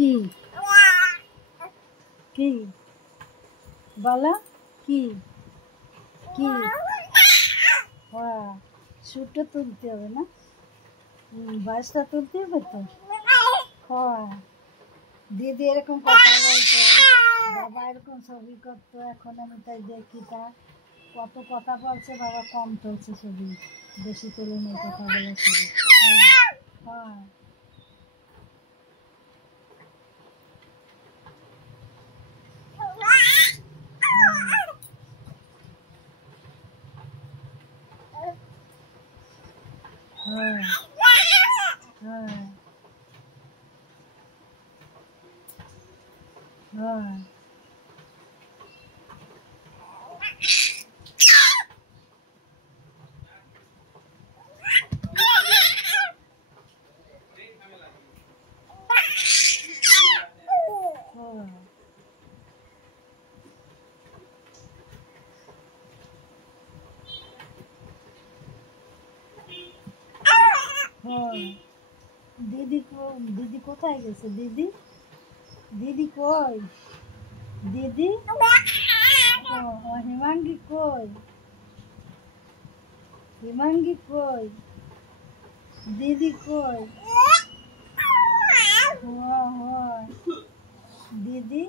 কি কি বলো কি কি সুরটা তুলতে হবে না, ভয়েসটা তুলতে হবে তো। দিদি এরকম কথা বলতো, বাবা এরকম ছবি করতো, এখন আমি তাই দেখি তা কত কথা বলছে, বাবা কম তুলছে ছবি, বেশি তুলে নেই কথা বলে ছবি। দিদি কোথায় গেছে? দিদি দিদি কই? দিদি হিমাঙ্গি কই? হিমাঙ্গি কই? দিদি কই? দিদি